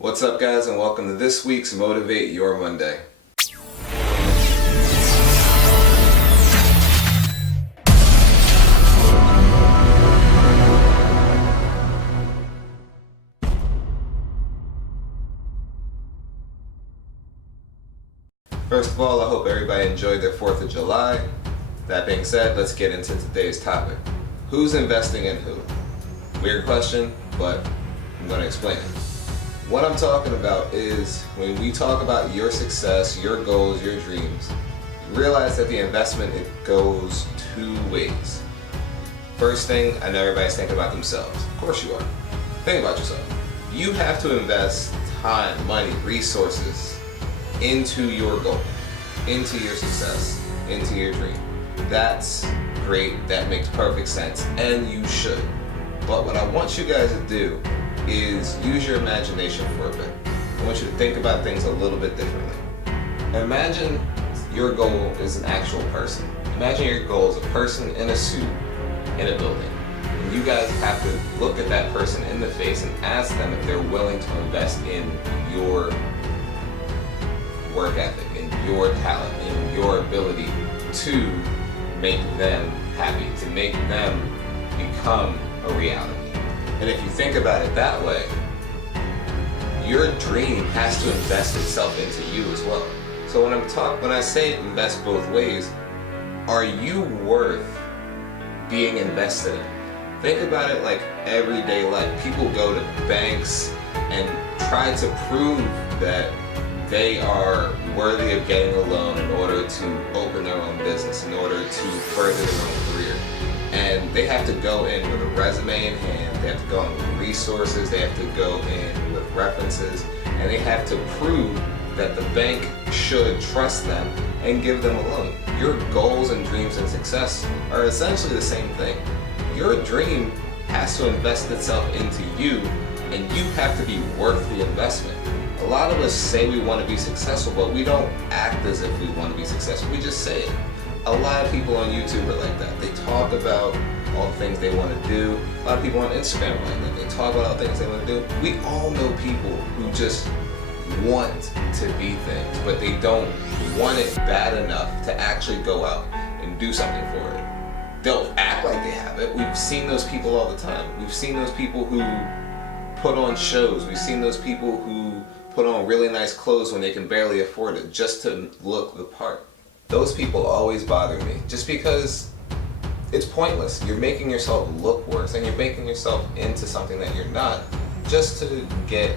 What's up, guys, and welcome to this week's Motivate Your Monday. First of all, I hope everybody enjoyed their 4th of July. That being said, let's get into today's topic. Who's investing in who? Weird question, but I'm going to explain it. What I'm talking about is when we talk about your success, your goals, your dreams, realize that the investment, it goes two ways. First thing, I know everybody's thinking about themselves. Of course you are. Think about yourself. You have to invest time, money, resources into your goal, into your success, into your dream. That's great, that makes perfect sense, and you should. But what I want you guys to do is use your imagination for a bit. I want you to think about things a little bit differently. Imagine your goal is an actual person. Imagine your goal is a person in a suit in a building. And you guys have to look at that person in the face and ask them if they're willing to invest in your work ethic, in your talent, in your ability to make them happy, to make them become a reality. And if you think about it that way, your dream has to invest itself into you as well. So when I say invest both ways, are you worth being invested in? Think about it like everyday life. People go to banks and try to prove that they are worthy of getting a loan in order to open their own business, in order to further their own career. And they have to go in with a resume in hand, they have to go in with resources, they have to go in with references, and they have to prove that the bank should trust them and give them a loan. Your goals and dreams and success are essentially the same thing. Your dream has to invest itself into you, and you have to be worth the investment. A lot of us say we want to be successful, but we don't act as if we want to be successful. We just say it. A lot of people on YouTube are like that. They talk about all the things they want to do. A lot of people on Instagram are like that. They talk about all the things they want to do. We all know people who just want to be things, but they don't want it bad enough to actually go out and do something for it. They'll act like they have it. We've seen those people all the time. We've seen those people who put on shows. We've seen those people who put on really nice clothes when they can barely afford it just to look the part. Those people always bother me just because it's pointless. You're making yourself look worse and you're making yourself into something that you're not just to get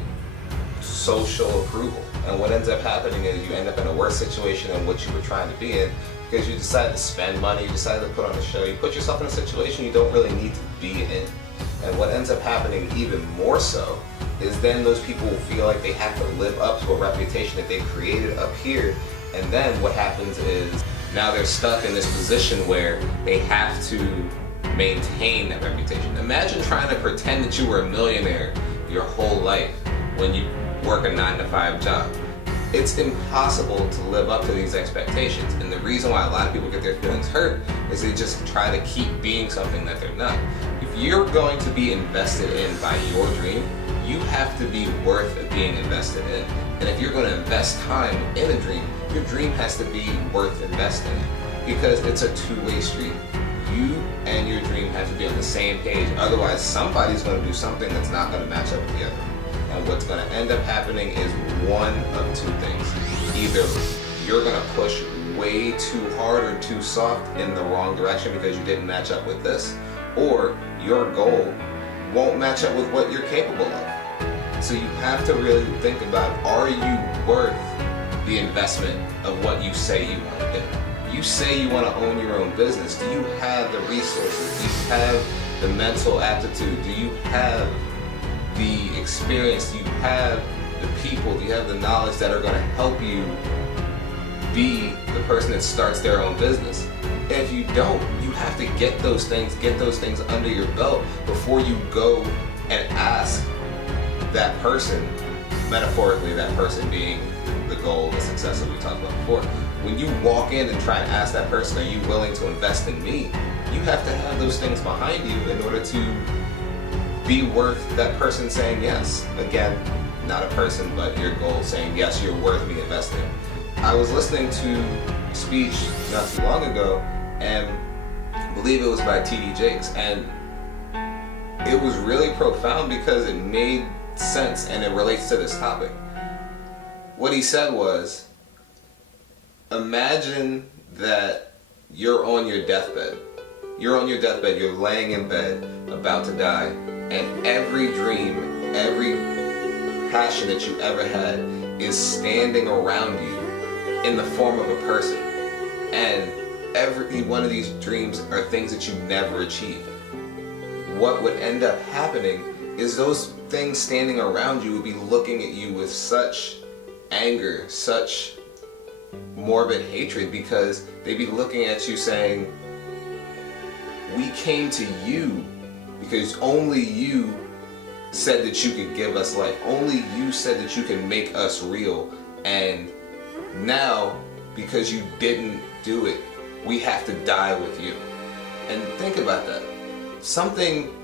social approval. And what ends up happening is you end up in a worse situation than what you were trying to be in because you decided to spend money, you decided to put on a show, you put yourself in a situation you don't really need to be in. And what ends up happening even more so is then those people will feel like they have to live up to a reputation that they created up here, and then what happens is now they're stuck in this position where they have to maintain that reputation. Imagine trying to pretend that you were a millionaire your whole life when you work a 9-to-5 job. It's impossible to live up to these expectations, and the reason why a lot of people get their feelings hurt is they just try to keep being something that they're not. If you're going to be invested in by your dream, you have to be worth being invested in. And if you're going to invest time in a dream, your dream has to be worth investing in because it's a two-way street. You and your dream have to be on the same page, otherwise somebody's going to do something that's not going to match up with the other. And what's going to end up happening is one of two things. Either you're going to push way too hard or too soft in the wrong direction because you didn't match up with this, or your goal won't match up with what you're capable of. So you have to really think about, are you worth the investment of what you say you want to do? You say you want to own your own business. Do you have the resources? Do you have the mental aptitude? Do you have the experience? Do you have the people? Do you have the knowledge that are going to help you be the person that starts their own business? And if you don't, you have to get those things under your belt before you go and ask that person, metaphorically that person being the goal, the success that we talked about before. When you walk in and try and ask that person, are you willing to invest in me? You have to have those things behind you in order to be worth that person saying yes. Again, not a person, but your goal, saying yes, you're worth being invested in. I was listening to a speech not too long ago, and I believe it was by T.D. Jakes, and it was really profound because it made sense and it relates to this topic. What he said was, imagine that you're on your deathbed. You're on your deathbed, you're laying in bed, about to die, and every dream, every passion that you ever had is standing around you in the form of a person. And every one of these dreams are things that you never achieved. What would end up happening is those things standing around you would be looking at you with such anger, such morbid hatred, because they'd be looking at you saying, we came to you because only you said that you could give us life. Only you said that you can make us real. And now, because you didn't do it, we have to die with you. And think about that.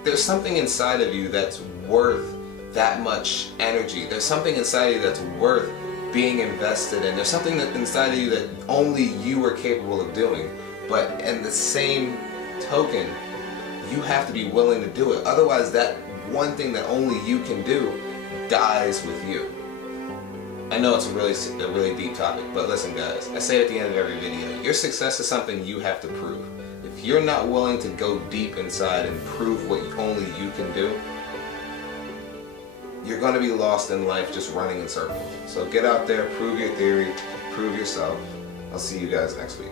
There's something inside of you that's worth that much energy. There's something inside of you that's worth being invested in. There's something inside of you that only you are capable of doing. But in the same token, you have to be willing to do it. Otherwise, that one thing that only you can do dies with you. I know it's a really deep topic, but listen guys, I say at the end of every video, your success is something you have to prove. If you're not willing to go deep inside and prove what only you can do, you're going to be lost in life just running in circles. So get out there, prove your theory, prove yourself. I'll see you guys next week.